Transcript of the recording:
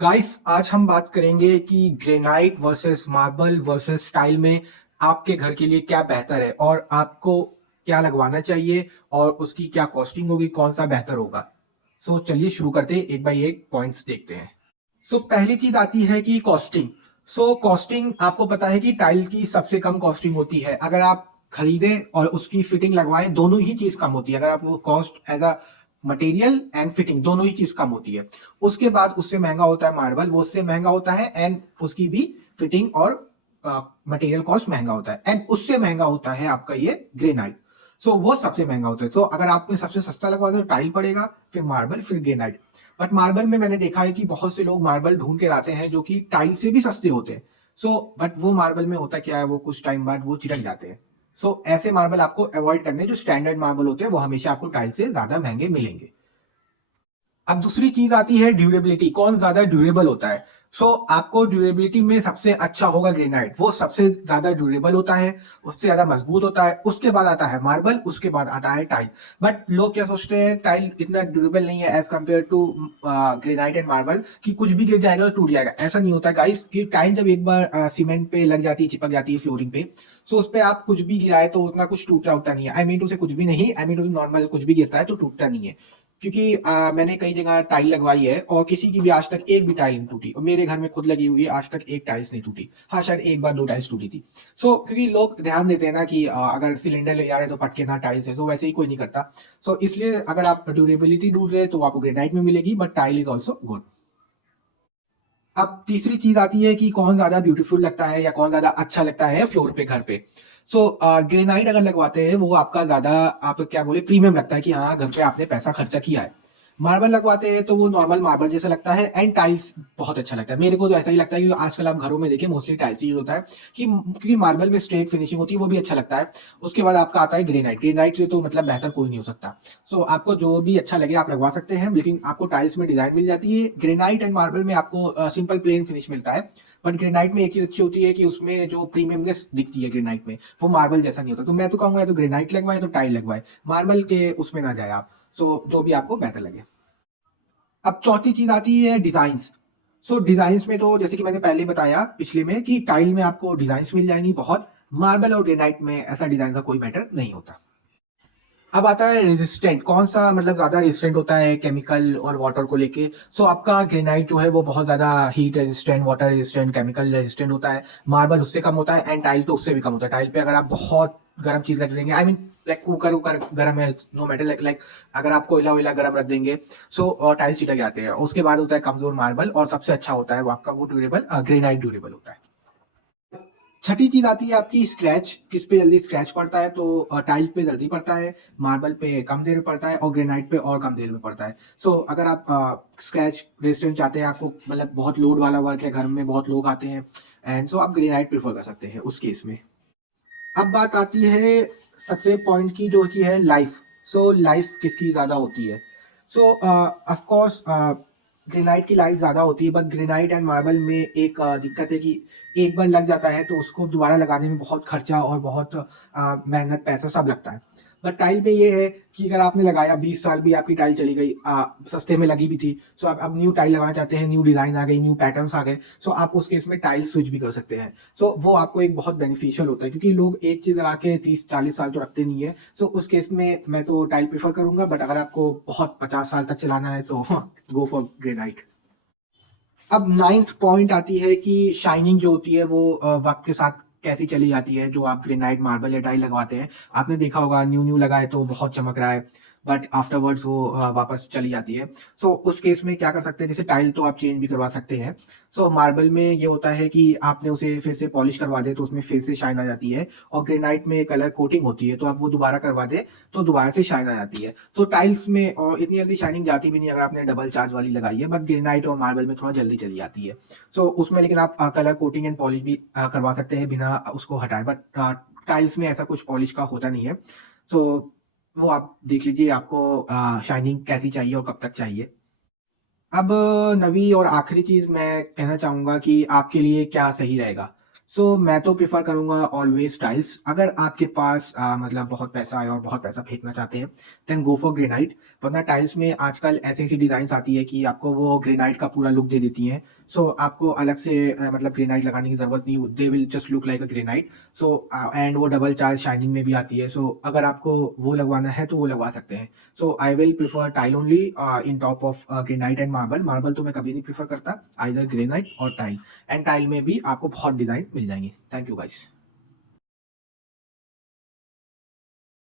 Guys आज हम बात करेंगे कि granite versus marble versus tile में आपके घर के लिए क्या बेहतर है और आपको क्या लगवाना चाहिए और उसकी क्या कॉस्टिंग होगी, कौन सा बेहतर होगा। चलिए शुरू करते हैं, एक बाय एक पॉइंट्स देखते हैं। पहली चीज आती है कि कॉस्टिंग। कॉस्टिंग आपको पता है कि टाइल की सबसे कम कॉस्टिंग होती है। अगर आप खरीदें और उसकी फिटिंग लगवाएं, दोनों ही चीज कम होती है। अगर आप वो cost as a material and fitting दोनों ही चीज कम होती है। उसके बाद उससे महंगा होता है मार्बल, वो उससे महंगा होता है एंड उसकी भी फिटिंग और मटेरियल कॉस्ट महंगा होता है एंड उससे महंगा होता है आपका ये ग्रेनाइट। वो सबसे महंगा होता है। अगर आपने सबसे सस्ता लगवाना है तो टाइल पड़ेगा, फिर मार्बल, फिर ग्रेनाइट। बट मार्बल में मैंने देखा है कि बहुत से लोग मार्बल ढूंढ के लाते हैं जो कि टाइल से भी सस्ते होते हैं। बट वो मार्बल में होता क्या है, वो कुछ टाइम बाद वो चिटक जाते हैं। ऐसे मार्बल आपको अवॉइड करने, जो स्टैंडर्ड मार्बल होते हैं वो हमेशा आपको टाइल से ज्यादा महंगे मिलेंगे। अब दूसरी चीज आती है ड्यूरेबिलिटी, कौन ज्यादा ड्यूरेबल होता है। आपको ड्यूरेबिलिटी में सबसे अच्छा होगा ग्रेनाइट, वो सबसे ज्यादा ड्यूरेबल होता है, उससे ज्यादा मजबूत होता है। उसके बाद आता है मार्बल, उसके बाद आता है टाइल। बट लोग क्या सोचते हैं, टाइल इतना ड्यूरेबल नहीं है as compared to granite and marble, कि कुछ भी गिर जाएगा टूट जाएगा। ऐसा नहीं होता गाइस, कि टाइल जब एक बार सीमेंट पे लग जाती है, चिपक जाती है फ्लोरिंग पे, उस पे आप कुछ भी गिराए तो उतना कुछ टूटा उठता नहीं है। आई मीन टू से कुछ भी नहीं, आई मीन टू नॉर्मल कुछ भी गिरता है तो टूटता नहीं है। क्योंकि मैंने कई जगह टाइल लगवाई है और किसी की भी आज तक एक भी टाइल नहीं टूटी, और मेरे घर में खुद लगी हुई है, आज तक एक टाइल्स नहीं टूटी। हाँ, शायद एक बार दो टाइल्स टूटी थी। क्योंकि लोग ध्यान देते हैं ना कि अगर सिलेंडर ले जा रहे हैं तो पटके ना टाइल्स है, वैसे ही कोई नहीं करता। इसलिए अगर आप ड्यूरेबिलिटी ढूंढ रहे हैं तो आपको ग्रेनाइट में मिलेगी, but tile is also good. अब तीसरी चीज आती है कि कौन ज्यादा ब्यूटीफुल लगता है या कौन ज्यादा अच्छा लगता है फ्लोर पे, घर पे। ग्रेनाइट अगर लगवाते हैं वो आपका ज्यादा, आप क्या बोले, प्रीमियम लगता है कि हाँ घर पे आपने पैसा खर्चा किया है। मार्बल लगवाते हैं तो वो नॉर्मल मार्बल जैसा लगता है एंड टाइल्स बहुत अच्छा लगता है। मेरे को तो ऐसा ही लगता है कि आजकल आप घरों में देखिए मोस्टली टाइल्स यूज होता है, कि क्योंकि मार्बल में स्ट्रेट फिनिशिंग होती है, वो भी अच्छा लगता है। उसके बाद आपका आता है ग्रेनाइट। ग्रेनाइट से तो मतलब बेहतर कोई नहीं हो सकता। आपको जो भी अच्छा लगे आप लगवा सकते हैं, लेकिन आपको टाइल्स में डिजाइन मिल जाती है। ग्रेनाइट एंड मार्बल में आपको सिंपल प्लेन फिनिश मिलता है। बट ग्रेनाइट में एक चीज अच्छी होती है कि उसमें जो प्रीमियमनेस दिखती है ग्रेनाइट में, वो मार्बल जैसा नहीं होता। तो मैं तो कहूंगा या तो ग्रेनाइट लगवाए तो टाइल लगवाए, मार्बल के उसमें ना जाए आप। जो भी आपको बेहतर लगे। अब चौथी चीज आती है डिजाइन्स। डिजाइन्स में तो जैसे कि मैंने पहले बताया पिछले में, कि टाइल में आपको डिजाइन्स मिल जाएंगी बहुत। मार्बल और ग्रेनाइट में ऐसा डिजाइन का कोई मैटर नहीं होता। अब आता है रेजिस्टेंट, कौन सा मतलब ज्यादा रेजिस्टेंट होता है केमिकल और वाटर को लेके। आपका ग्रेनाइट जो है वो बहुत ज्यादा heat resistant, water resistant, chemical resistant होता है। मार्बल उससे कम होता है एंड टाइल तो उससे भी कम होता है। टाइल पे अगर आप बहुत गर्म चीज रख देंगे, आई मीन लाइक कुकर उकर गर्म है, नो मैटर, लाइक अगर आप कोयला वोयला गर्म रख देंगे, टाइल्स चिटक जाते हैं। उसके बाद होता है कमजोर मार्बल, और सबसे अच्छा होता है वो आपका वो ड्यूरेबल ग्रेनाइट ड्यूरेबल होता है। छठी चीज आती है आपकी स्क्रैच, किस पे जल्दी स्क्रैच पड़ता है। टाइल पे जल्दी पड़ता है, मार्बल पे कम देर में पड़ता है और ग्रेनाइट पे और कम देर में पड़ता है। अगर आप स्क्रैच रेजिस्टेंट चाहते हैं, आपको मतलब बहुत लोड वाला वर्क है, घर में बहुत लोग आते हैं, एंड आप ग्रेनाइट प्रेफर कर सकते हैं उस केस में। अब बात आती है सबसे पॉइंट की, जो कि है लाइफ। लाइफ किसकी ज्यादा होती है। ऑफ कोर्स ग्रेनाइट की लाइफ ज्यादा होती है, बट ग्रेनाइट एंड मार्बल में एक दिक्कत है कि एक बार लग जाता है तो उसको दोबारा लगाने में बहुत खर्चा और बहुत मेहनत, पैसा सब लगता है। बट टाइल पे ये है कि अगर आपने लगाया 20 साल भी आपकी टाइल चली गई, सस्ते में लगी भी थी, आप अब न्यू टाइल लगाना चाहते हैं, न्यू डिजाइन आ गई, न्यू पैटर्न्स आ गए, आप उस केस में टाइल स्विच भी कर सकते हैं। वो आपको एक बहुत बेनिफिशियल होता है, क्योंकि लोग एक चीज लगा के 30-40 साल तो रखते नहीं है। उस केस में मैं तो टाइल प्रीफर करूंगा, बट अगर आपको बहुत 50 साल तक चलाना है तो गो फॉर ग्रेनाइट। अब नाइन्थ पॉइंट आती है कि शाइनिंग जो होती है वो वक्त के साथ कैसी चली जाती है। जो आप ग्रेनाइट, मार्बल या टाइल लगवाते हैं, आपने देखा होगा न्यू न्यू लगाए तो बहुत चमक रहा है, बट आफ्टरवर्ड्स वो वापस चली जाती है। उस केस में क्या कर सकते हैं, जैसे टाइल तो आप चेंज भी करवा सकते हैं। मार्बल में ये होता है कि आपने उसे फिर से पॉलिश करवा दे तो उसमें फिर से शाइन आ जाती है, और ग्रेनाइट में कलर कोटिंग होती है, तो आप वो दोबारा करवा दे तो दोबारा से शाइन आ जाती है। टाइल्स में और इतनी जल्दी शाइनिंग जाती भी नहीं अगर आपने डबल चार्ज वाली लगाई है, बट ग्रेनाइट और मार्बल में थोड़ा जल्दी चली जाती है। उसमें लेकिन आप कलर कोटिंग एंड पॉलिश भी करवा सकते हैं बिना उसको हटाए, बट टाइल्स में ऐसा कुछ पॉलिश का होता नहीं है। वो आप देख लीजिए आपको शाइनिंग कैसी चाहिए और कब तक चाहिए। अब नवी और आखिरी चीज मैं कहना चाहूंगा कि आपके लिए क्या सही रहेगा। सो मैं तो प्रेफर करूंगा ऑलवेज टाइल्स। अगर आपके पास मतलब बहुत पैसा है और बहुत पैसा फेंकना चाहते हैं, देन गो फॉर ग्रेनाइट। वरना टाइल्स में आजकल ऐसी ऐसी डिजाइन आती है कि आपको वो ग्रेनाइट का पूरा लुक दे देती हैं। सो आपको अलग से मतलब ग्रेनाइट लगाने की जरूरत नहीं, they will just look like a granite. So and वो डबल चार्ज शाइनिंग में भी आती है। सो अगर आपको वो लगवाना है तो वो लगवा सकते हैं। So I will prefer tile only in top of granite and marble. Marble तो मैं कभी नहीं प्रिफर करता, आइदर ग्रेनाइट और टाइल। एंड टाइल में भी आपको बहुत डिजाइन मिल जाएंगे। Thank you guys.